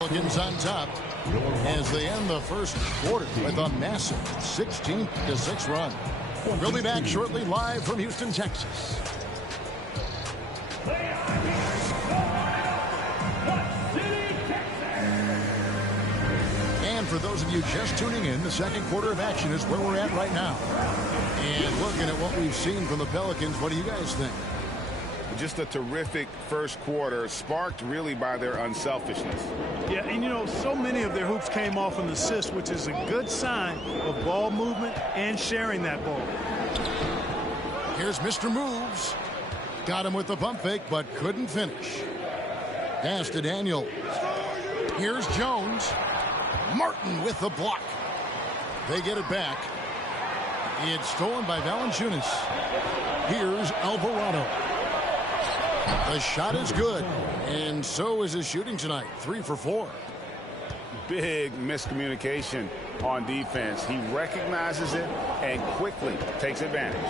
Pelicans on top as they end the first quarter with a massive 16-6 run. We'll be back shortly live from Houston, Texas. And for those of you just tuning in, the second quarter of action is where we're at right now. And looking at what we've seen from the Pelicans, what do you guys think? Just a terrific first quarter, sparked really by their unselfishness. Yeah, and you know, so many of their hoops came off an assist, which is a good sign of ball movement and sharing that ball. Here's Mr. Moves. Got him with the pump fake, but couldn't finish. Pass to Daniel. Here's Jones. Martin with the block. They get it back. It's stolen by Valanciunas. Here's Alvarado. The shot is good, and so is his shooting tonight. 3 for 4. Big miscommunication on defense. He recognizes it and quickly takes advantage.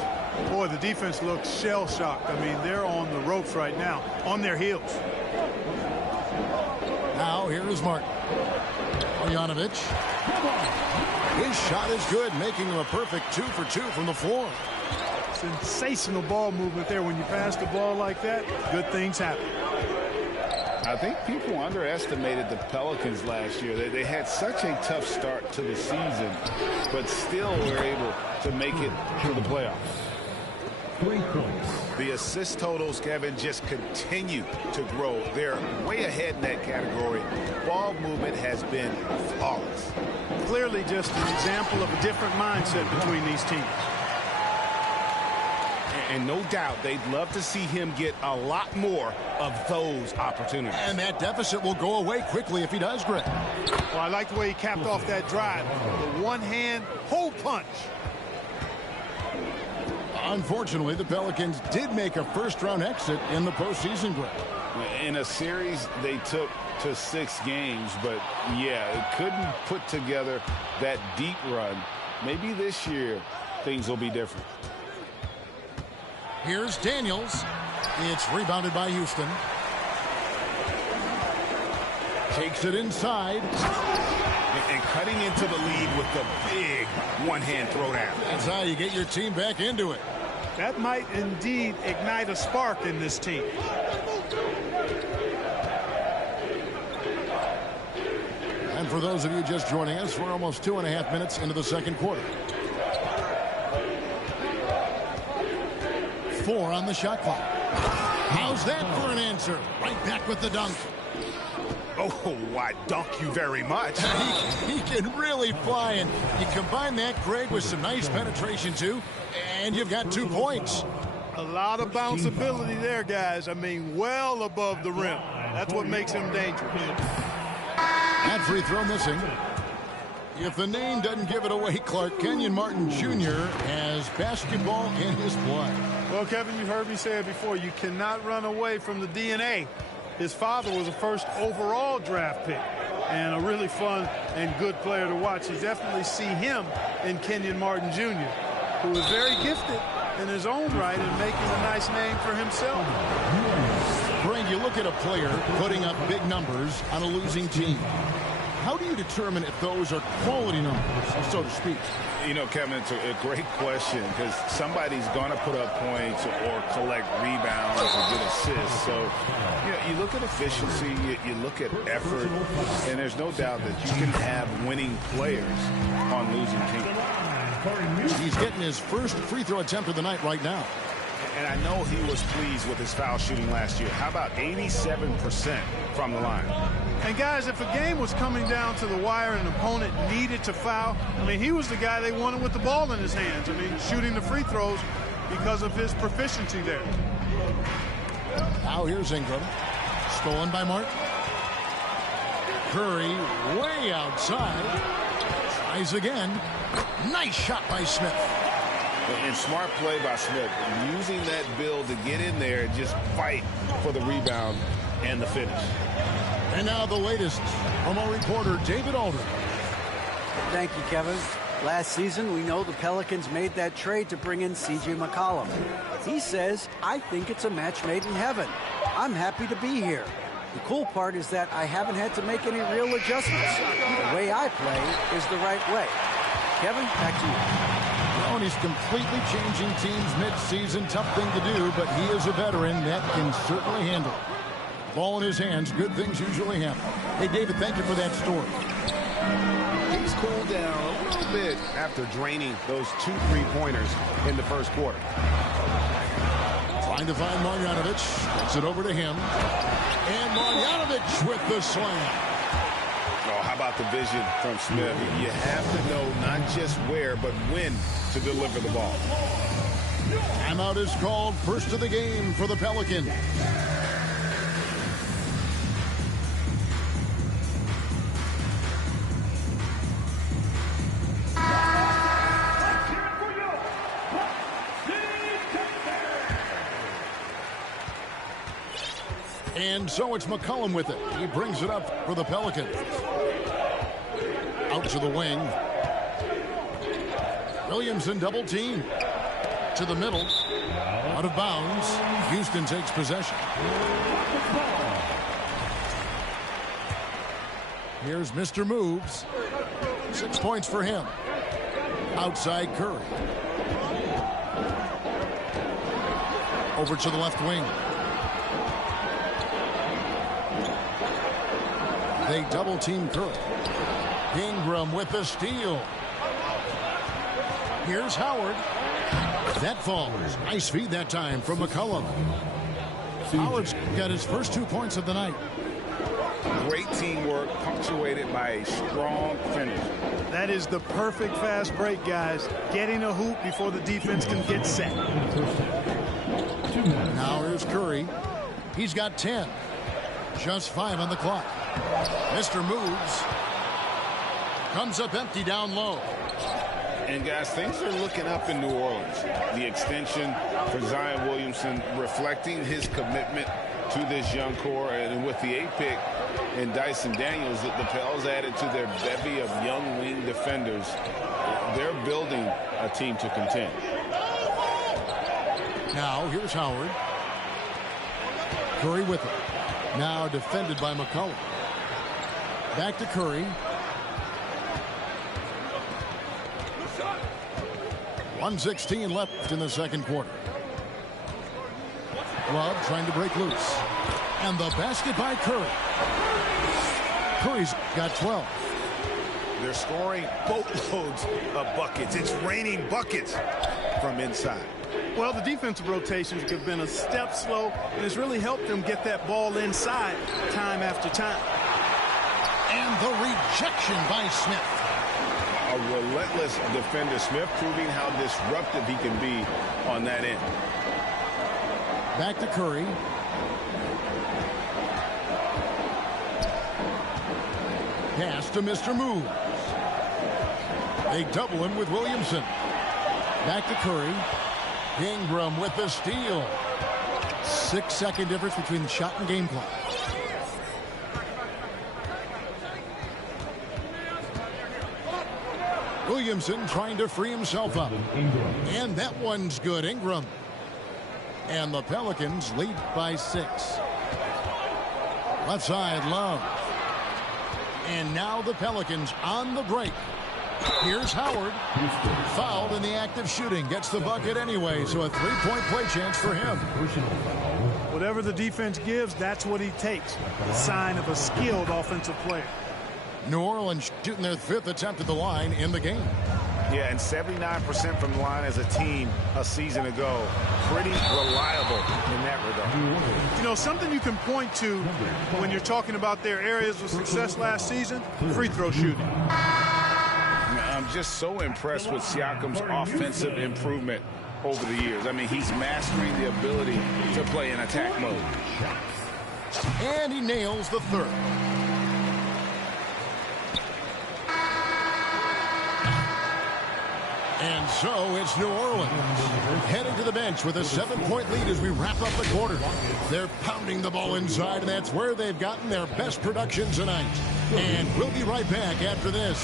Boy, the defense looks shell-shocked. I mean, they're on the ropes right now, on their heels. Now, here is Martin. Bogdanovic. His shot is good, making him a perfect 2 for 2 from the floor. Sensational ball movement there. When you pass the ball like that, good things happen. I think people underestimated the Pelicans last year. They had such a tough start to the season, but still were able to make it to the playoffs. The assist totals, Kevin, just continue to grow. They're way ahead in that category. Ball movement has been flawless. Clearly just an example of a different mindset between these teams. And no doubt they'd love to see him get a lot more of those opportunities. And that deficit will go away quickly if he does, Greg. Well, I like the way he capped off that drive. The one-hand hole punch. Unfortunately, the Pelicans did make a first-round exit in the postseason, Greg. In a series they took to 6 games, but yeah, it couldn't put together that deep run. Maybe this year things will be different. Here's Daniels. It's rebounded by Houston. Takes it inside. And cutting into the lead with the big one-hand throwdown. That's how you get your team back into it. That might indeed ignite a spark in this team. And for those of you just joining us, we're almost 2.5 minutes into the second quarter. 4 on the shot clock. How's that for an answer? Right back with the dunk. Oh, I dunk you very much. He can really fly, and you combine that, Greg, with some nice penetration, too, and you've got 2 points. A lot of bounceability there, guys. I mean, well above the rim. That's what makes him dangerous. That free throw missing. If the name doesn't give it away, Clark, Kenyon Martin Jr. has basketball in his blood. Well, Kevin, you heard me say it before. You cannot run away from the DNA. His father was a first overall draft pick and a really fun and good player to watch. You definitely see him in Kenyon Martin Jr., who is very gifted in his own right and making a nice name for himself. Greg, you look at a player putting up big numbers on a losing team. How do you determine if those are quality numbers, so to speak? You know, Kevin, it's a great question because somebody's going to put up points or collect rebounds or get assists. So, you know, you look at efficiency, you look at effort, and there's no doubt that you can have winning players on losing teams. He's getting his first free throw attempt of the night right now. And I know he was pleased with his foul shooting last year. How about 87% from the line? And, guys, if a game was coming down to the wire and an opponent needed to foul, I mean, he was the guy they wanted with the ball in his hands. I mean, shooting the free throws because of his proficiency there. Now here's Ingram. Stolen by Martin. Curry way outside. Tries again. Nice shot by Smith. And smart play by Smith, using that build to get in there and just fight for the rebound and the finish. And now the latest from our reporter, David Aldridge. Thank you, Kevin. Last season, we know the Pelicans made that trade to bring in C.J. McCollum. He says, I think it's a match made in heaven. I'm happy to be here. The cool part is that I haven't had to make any real adjustments. The way I play is the right way. Kevin, back to you. Well, and he's completely changing teams mid-season. Tough thing to do, but he is a veteran that can certainly handle it. Ball in his hands, good things usually happen. Hey, David, thank you for that story. He's cooled down a little bit after draining those 2 3-pointers in the first quarter. Trying to find Marjanovic. Gets it over to him. And Marjanovic with the slam. Oh, how about the vision from Smith? You have to know not just where, but when to deliver the ball. Timeout is called, first of the game for the Pelicans. And so it's McCollum with it. He brings it up for the Pelicans. Out to the wing. Williamson double team. To the middle. Out of bounds. Houston takes possession. Here's Mr. Moves. 6 points for him. Outside Curry. Over to the left wing. They double team Curry. Ingram with the steal. Here's Howard. That falls. Nice feed that time from McCollum. Howard's got his first 2 points of the night. Great teamwork punctuated by a strong finish. That is the perfect fast break, guys. Getting a hoop before the defense can get set. Now here's Curry. He's got 10. Just 5 on the clock. Mr. Moves. Comes up empty down low. And, guys, things are looking up in New Orleans. The extension for Zion Williamson reflecting his commitment to this young core. And with the 8th pick and Dyson Daniels, that the Pels added to their bevy of young wing defenders, they're building a team to contend. Now here's Howard. Curry with it. Now defended by McCollum. Back to Curry. .116 left in the second quarter. Love trying to break loose. And the basket by Curry. Curry's got 12. They're scoring boatloads of buckets. It's raining buckets from inside. Well, the defensive rotations have been a step slow, and it's really helped them get that ball inside time after time. And the rejection by Smith. A relentless defender. Smith proving how disruptive he can be on that end. Back to Curry. Pass to Mr. Moves. They double him with Williamson. Back to Curry. Ingram with the steal. 6-second difference between the shot and game clock. Williamson trying to free himself up. And that one's good. Ingram. And the Pelicans lead by 6. Left side, Love. And now the Pelicans on the break. Here's Howard. Fouled in the act of shooting. Gets the bucket anyway, so a 3-point play chance for him. Whatever the defense gives, that's what he takes. The sign of a skilled offensive player. New Orleans shooting their 5th attempt at the line in the game. Yeah, and 79% from the line as a team a season ago. Pretty reliable in that regard. You know, something you can point to when you're talking about their areas of success last season, free throw shooting. I'm just so impressed with Siakam's offensive improvement over the years. I mean, he's mastering the ability to play in attack mode. And he nails the 3rd. And so it's New Orleans heading to the bench with a 7-point lead as we wrap up the quarter. They're pounding the ball inside, and that's where they've gotten their best production tonight. And we'll be right back after this.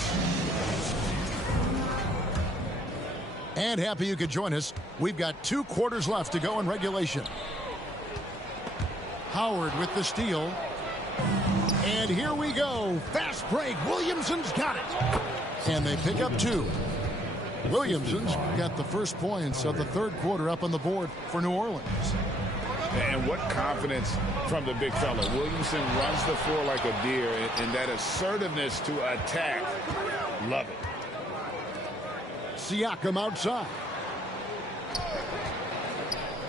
And happy you could join us. We've got 2 quarters left to go in regulation. Howard with the steal. And here we go. Fast break. Williamson's got it. And they pick up 2. Williamson's got the first points of the third quarter up on the board for New Orleans. And what confidence from the big fella. Williamson runs the floor like a deer, and that assertiveness to attack. Love it. Siakam outside.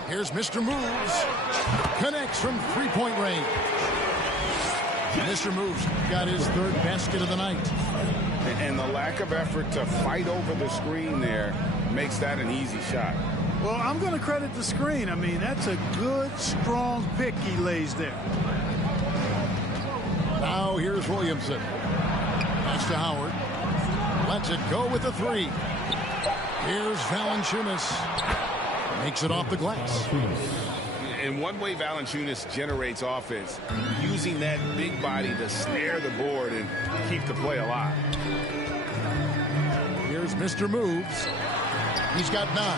Here's Mr. Moves. Connects from three-point range. Mr. Moves got his third basket of the night. And the lack of effort to fight over the screen there makes that an easy shot. Well, I'm going to credit the screen. I mean, that's a good, strong pick he lays there. Now here's Williamson. Pass to Howard. Lets it go with the 3. Here's Valanciunas. Makes it off the glass. And one way Valanciunas generates offense, using that big body to snare the board and keep the play alive. Here's Mr. Moves. He's got 9.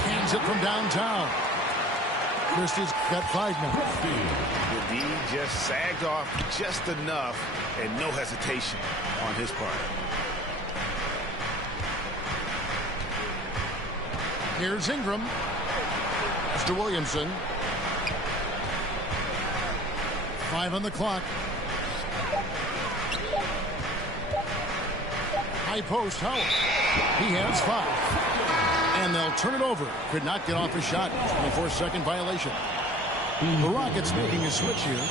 Hands it from downtown. Christie's got 5 now. The D just sagged off just enough and no hesitation on his part. Here's Ingram. Mr. Williamson. 5 on the clock. High post, Howard. He has 5. And they'll turn it over. Could not get off a shot. 24-second violation. The Rockets making a switch here.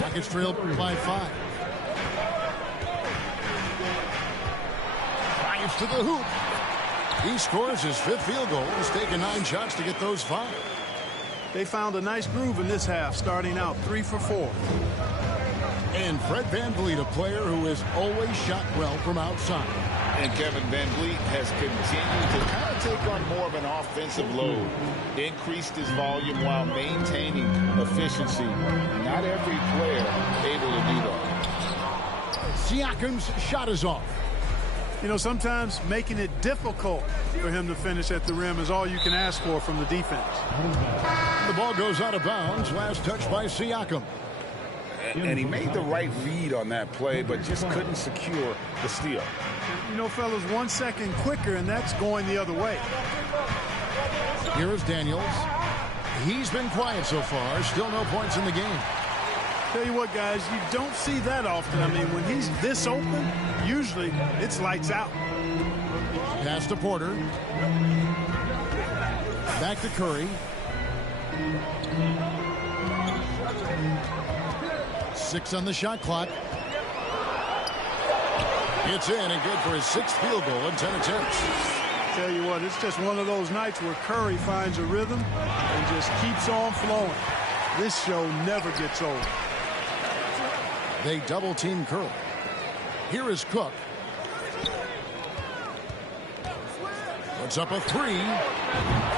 Rockets trail by 5. Drives to the hoop. He scores his 5th field goal. He's taken 9 shots to get those 5. They found a nice groove in this half, starting out 3 for 4. And Fred VanVleet, a player who has always shot well from outside. And Kevin VanVleet has continued to kind of take on more of an offensive load. Increased his volume while maintaining efficiency. Not every player able to do that. Siakam's shot is off. You know, sometimes making it difficult for him to finish at the rim is all you can ask for from the defense. The ball goes out of bounds. Last touch by Siakam. And he made the right read on that play, but just couldn't secure the steal. You know, fellas, 1 second quicker, and that's going the other way. Here is Daniels. He's been quiet so far. Still no points in the game. Tell you what, guys, you don't see that often. I mean, when he's this open, usually it's lights out. Pass to Porter. Back to Curry. 6 on the shot clock. It's in and good for his 6th field goal in 10 attempts. Tell you what, it's just one of those nights where Curry finds a rhythm and just keeps on flowing. This show never gets old. They double team Curry. Here is Cook. Puts up a 3.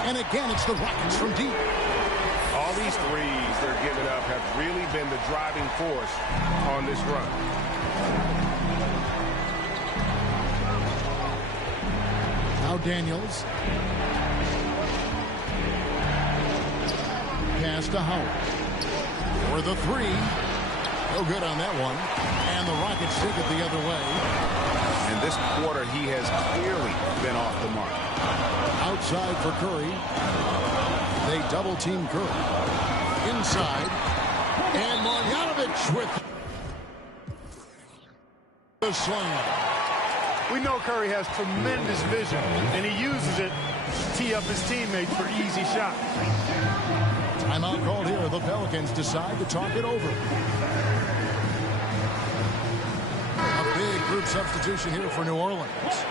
And again, it's the Rockets from deep. All these threes they're giving up have really been the driving force on this run. Now Daniels. Pass to Howard. For the 3. No good on that one. And the Rockets take it the other way. And this quarter, he has clearly been off the mark. Outside for Curry. They double team Curry. Inside. And Marjanovic with the slam. We know Curry has tremendous vision, and he uses it to tee up his teammates for easy shots. Timeout called here. The Pelicans decide to talk it over. A big group substitution here for New Orleans.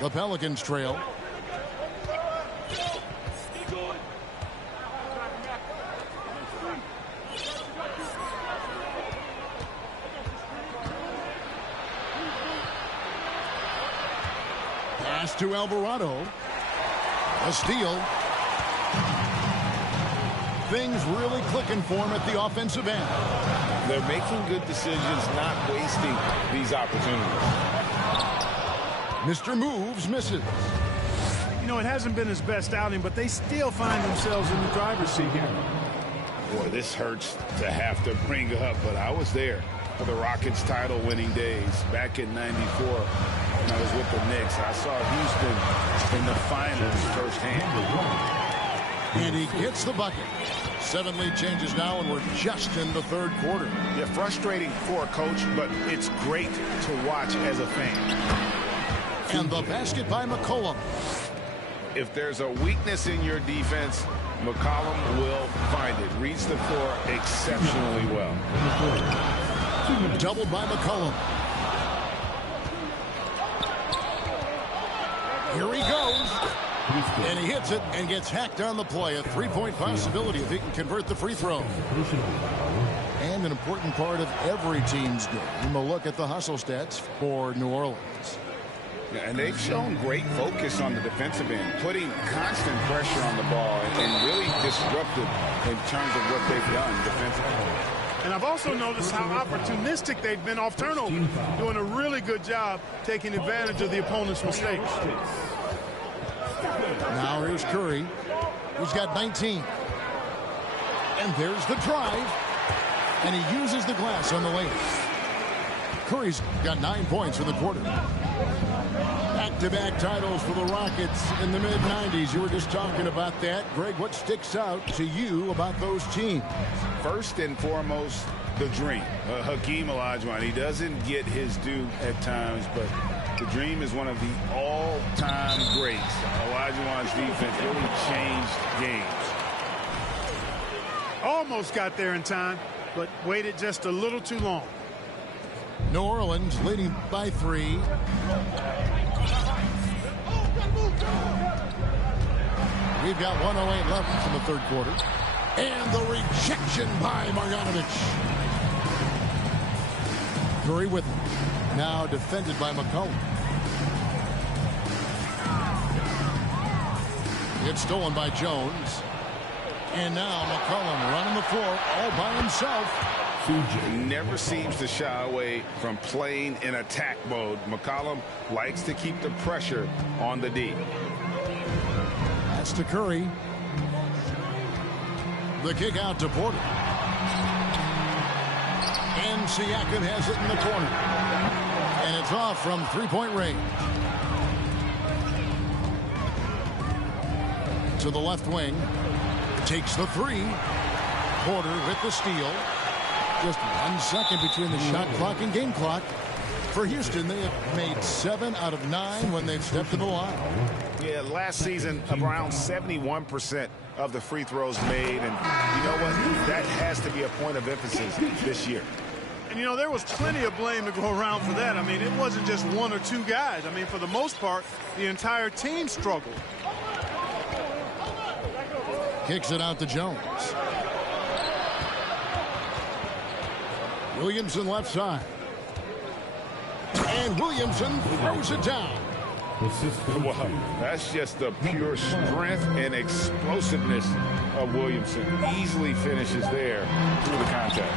The Pelicans trail. Pass to Alvarado. A steal. Things really clicking for him at the offensive end. They're making good decisions, not wasting these opportunities. Mr. Moves misses. You know, it hasn't been his best outing, but they still find themselves in the driver's seat here. Boy, this hurts to have to bring up, but I was there for the Rockets title-winning days back in '94 when I was with the Knicks. I saw Houston in the finals firsthand. And he gets the bucket. 7 lead changes now, and we're just in the third quarter. Yeah, frustrating for a coach, but it's great to watch as a fan. And the basket by McCollum. If there's a weakness in your defense, McCollum will find it. Reads the floor exceptionally well. Doubled by McCollum. Here he goes. And he hits it and gets hacked on the play. A three-point possibility if he can convert the free throw. And an important part of every team's game. A look at the hustle stats for New Orleans. Yeah, and they've shown great focus on the defensive end, putting constant pressure on the ball and really disruptive in terms of what they've done defensively. And I've also noticed how opportunistic they've been off turnover, doing a really good job taking advantage of the opponent's mistakes. Now here's Curry, who's got 19. And there's the drive. And he uses the glass on the layup. Curry's got 9 points in the quarter. Back-to-back titles for the Rockets in the mid-90s. You were just talking about that. Greg, what sticks out to you about those teams? First and foremost, the dream. Hakeem Olajuwon, he doesn't get his due at times, but the dream is one of the all-time greats. Olajuwon's defense really changed games. Almost got there in time, but waited just a little too long. New Orleans leading by 3. We've got 1:08 left in the third quarter. And the rejection by Marjanovic. Curry with him. Now defended by McCollum. It's stolen by Jones. And now McCollum running the floor all by himself. Never seems to shy away from playing in attack mode. McCollum likes to keep the pressure on the D. That's to Curry. The kick out to Porter. And Siakam has it in the corner. And it's off from three-point range. To the left wing. Takes the 3. Porter with the steal. Just 1 second between the shot clock and game clock. For Houston, they have made 7 out of 9 when they've stepped to the line. Yeah, last season, around 71% of the free throws made. And you know what? That has to be a point of emphasis this year. And, you know, there was plenty of blame to go around for that. I mean, it wasn't just 1 or 2 guys. I mean, for the most part, the entire team struggled. Kicks it out to Jones. Williamson left side. And Williamson throws it down. Wow, that's just the pure strength and explosiveness of Williamson. Easily finishes there through the contact.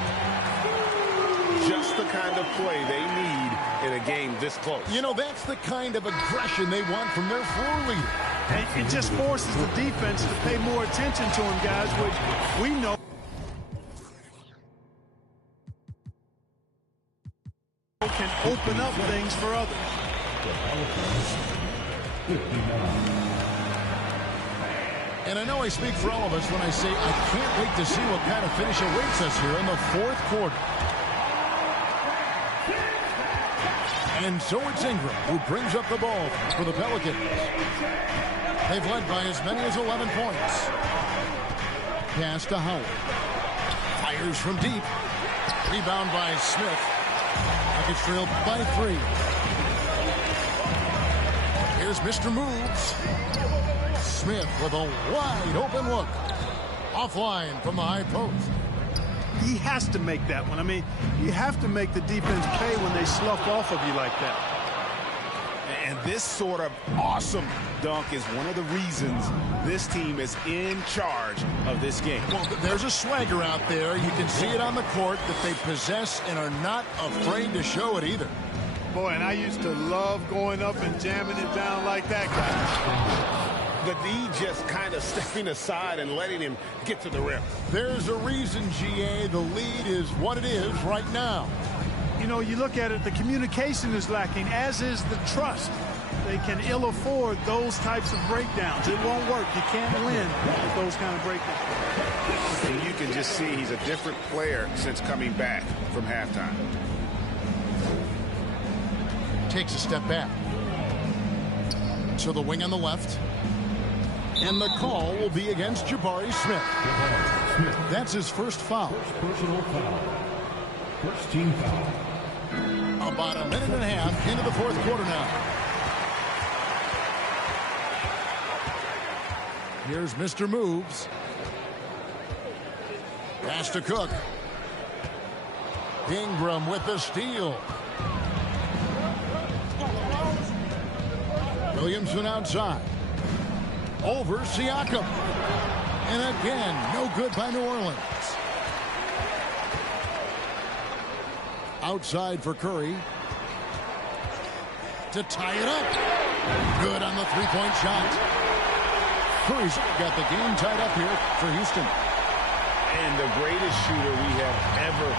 Just the kind of play they need in a game this close. You know, that's the kind of aggression they want from their floor leader. And it just forces the defense to pay more attention to him, guys, which we know can open up things for others. And I know I speak for all of us when I say I can't wait to see what kind of finish awaits us here in the fourth quarter. And so it's Ingram who brings up the ball for the Pelicans. They've led by as many as 11 points. Pass to Howard. Fires from deep. Rebound by Smith. Rockets trailed by 3. Here's Mr. Moves. Smith with a wide open look. Offline from the high post. He has to make that one. I mean, you have to make the defense pay when they slough off of you like that. And this sort of awesome dunk is one of the reasons this team is in charge of this game. Well, there's a swagger out there. You can see it on the court that they possess and are not afraid to show it either. Boy, and I used to love going up and jamming it down like that guy. The D just kind of stepping aside and letting him get to the rim. There's a reason, GA, the lead is what it is right now. You know, you look at it, the communication is lacking, as is the trust. They can ill afford those types of breakdowns. It won't work. You can't win with those kind of breakdowns. And you can just see he's a different player since coming back from halftime. Takes a step back to the wing on the left, and the call will be against Jabari Smith. That's his first foul. Personal foul. First team foul. About a minute and a half into the fourth quarter now. Here's Mr. Moves. Pass to Cook. Ingram with the steal. Williamson outside. Over Siakam. And again, no good by New Orleans. Outside for Curry. To tie it up. Good on the three-point shot. Curry's got the game tied up here for Houston. And the greatest shooter we have ever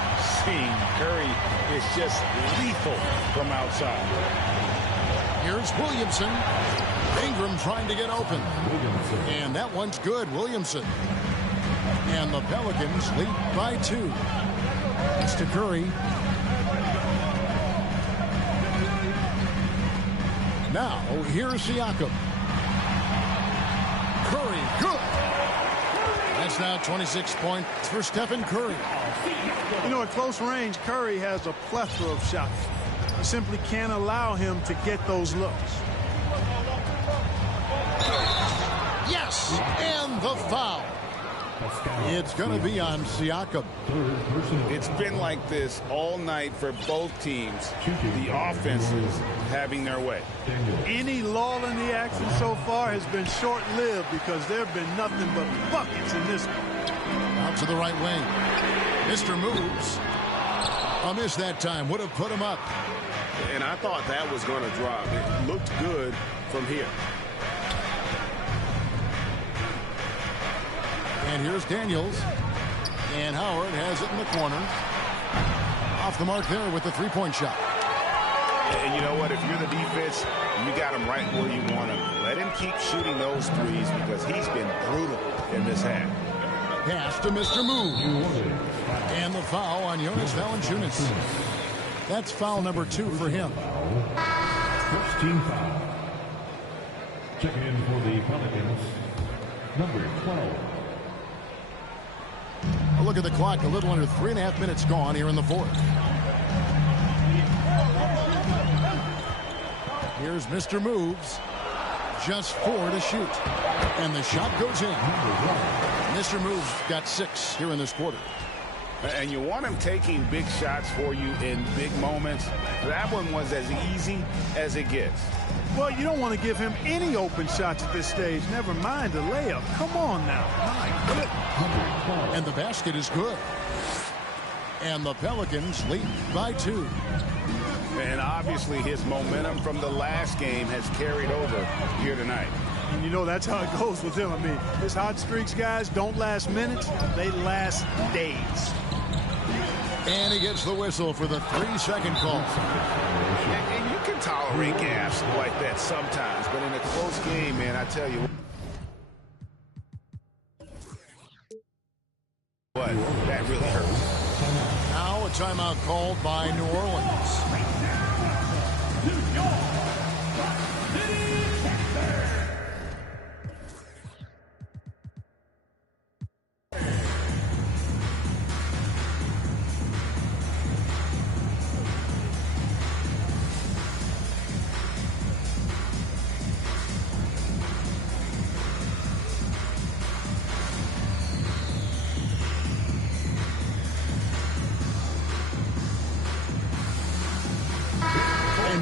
seen. Curry is just lethal from outside. Here's Williamson. Ingram trying to get open. And that one's good, Williamson. And the Pelicans lead by 2. It's to Curry. Now, here's Siakam. Curry, good. That's now 26 points for Stephen Curry. You know, at close range, Curry has a plethora of shots. You simply can't allow him to get those looks. Yes, and the foul. It's going to be on Siakam. It's been like this all night for both teams. The offenses having their way. Any lull in the action so far has been short-lived because there have been nothing but buckets in this one. Out to the right wing. Mr. Moves. A miss that time. Would have put him up. And I thought that was going to drop. It looked good from here. And here's Daniels. And Howard has it in the corner. Off the mark there with the three-point shot. And you know what? If you're the defense, you got him right where you want him. Let him keep shooting those threes because he's been brutal in this half. Pass to Mr. Moves. And the foul on Jonas Valanciunas. That's foul number 2 for him. First team foul. Checking in for the Pelicans, number 12. A look at the clock. A little under 3.5 minutes gone here in the fourth. Here's Mr. Moves. Just 4 to shoot. And the shot goes in. Mr. Moves got 6 here in this quarter. And you want him taking big shots for you in big moments. That one was as easy as it gets. Well, you don't want to give him any open shots at this stage. Never mind a layup. Come on now. My goodness. And the basket is good. And the Pelicans lead by 2. And obviously his momentum from the last game has carried over here tonight. And you know that's how it goes with him. I mean, his hot streaks, guys, don't last minutes. They last days. And he gets the whistle for the 3-second call. And you can tolerate gas like that sometimes, but in a close game, man, I tell you what, that really hurts. Now a timeout called by New Orleans.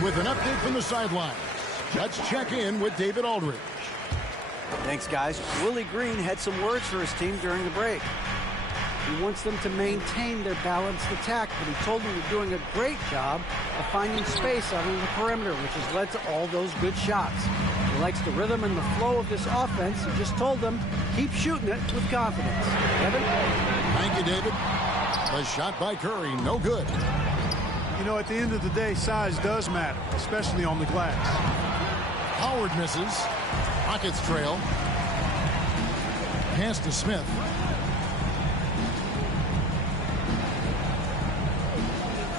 With an update from the sideline, let's check in with David Aldridge. Thanks, guys. Willie Green had some words for his team during the break. He wants them to maintain their balanced attack, but he told them they're doing a great job of finding space out on the perimeter, which has led to all those good shots. He likes the rhythm and the flow of this offense. He just told them, keep shooting it with confidence. Kevin? Thank you, David. The shot by Curry, no good. You know, at the end of the day, size does matter, especially on the glass. Howard misses. Rockets trail. Pass to Smith.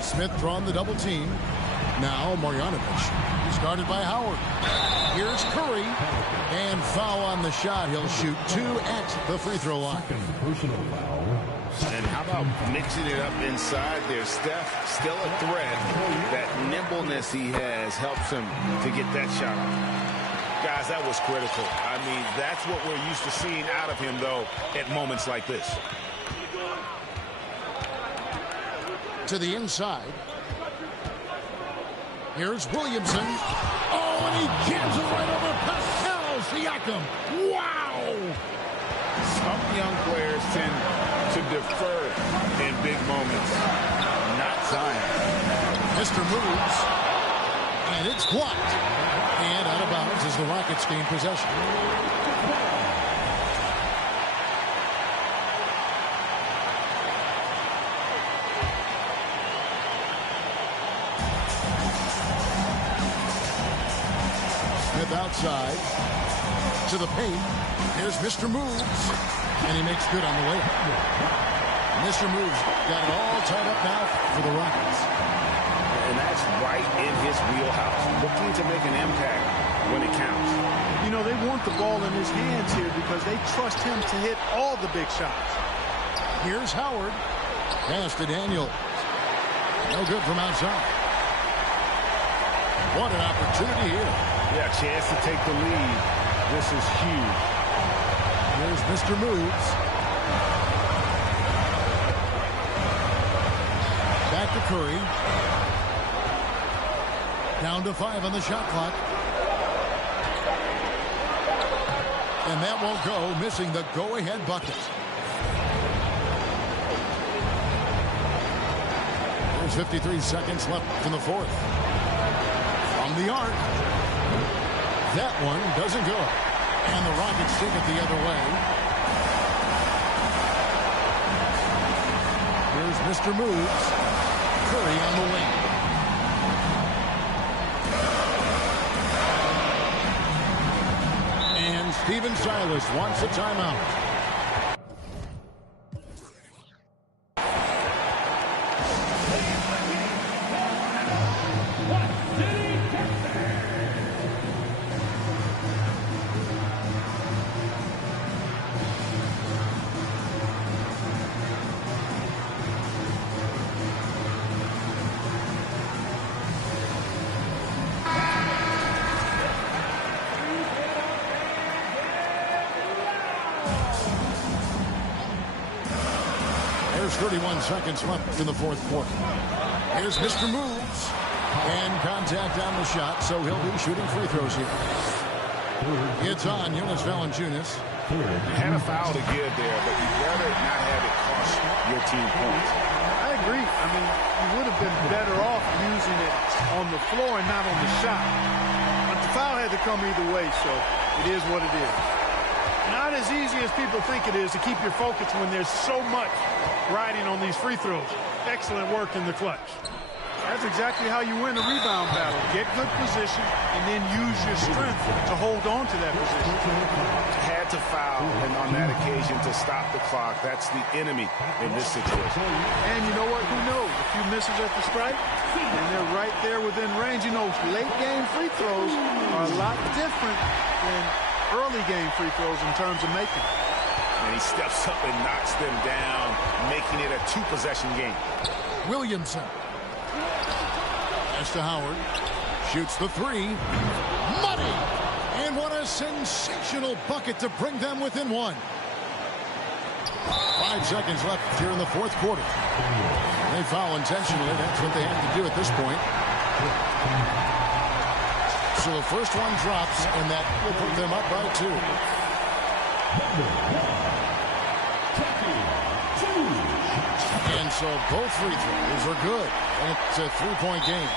Smith drawn the double team. Now Marjanovic. He's guarded by Howard. Here's Curry. And foul on the shot. He'll shoot 2 at the free throw line. Personal foul. And how about mixing it up inside there? Steph, still a threat. That nimbleness he has helps him to get that shot off. Guys, that was critical. I mean, that's what we're used to seeing out of him, though, at moments like this. To the inside. Here's Williamson. Oh, and he jams it right over Pascal Siakam. Wow! Some young players tend to defer in big moments. Not Zion. Mr. moves. And it's blocked. And out of bounds as the Rockets gain possession. Smith outside to the paint. Here's Mr. Moves. And he makes good on the way. Mr. Moves got it all tied up now for the Rockets. And that's right in his wheelhouse. Looking to make an impact when it counts. You know, they want the ball in his hands here because they trust him to hit all the big shots. Here's Howard. Pass to Daniel. No good from outside. What an opportunity here. Yeah, chance to take the lead. This is huge. Here's Mr. Moves. Back to Curry. Down to 5 on the shot clock. And that won't go, missing the go-ahead bucket. There's 53 seconds left in the fourth. From the arc. That one doesn't go. And the Rockets take it the other way. Here's Mr. Moves. Curry on the wing. And Stephen Silas wants a timeout. There's 31 seconds left in the fourth quarter. Here's Mr. Moves. And contact on the shot, so he'll be shooting free throws here. It's on Jonas Valanciunas. You had a foul to give there, but you'd rather not have it cost your team points. I agree. I mean, you would have been better off using it on the floor and not on the shot. But the foul had to come either way, so it is what it is. Not as easy as people think it is to keep your focus when there's so much riding on these free throws. Excellent work in the clutch. That's exactly how you win a rebound battle. Get good position and then use your strength to hold on to that position. Had to foul, and on that occasion to stop the clock. That's the enemy in this situation. And you know what? Who knows? A few misses at the stripe, and they're right there within range. You know, late game free throws are a lot different than early game free throws in terms of making. And he steps up and knocks them down, making it a 2-possession game. Williamson. Pass to Howard. Shoots the 3. Money! And what a sensational bucket to bring them within 1. 5 seconds left here in the fourth quarter. They foul intentionally. That's what they have to do at this point. So the first one drops, and that will put them up by 2. And so both free throws are good. And it's a three-point game.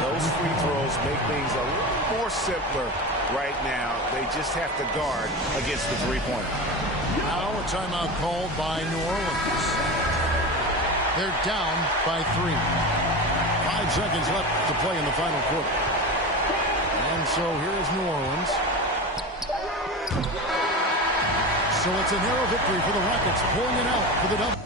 Those free throws make things a little more simpler right now. They just have to guard against the three-pointer. Now a timeout called by New Orleans. They're down by 3. 5 seconds left to play in the final quarter. And so here's New Orleans. So it's a narrow victory for the Rockets, pulling it out for the double.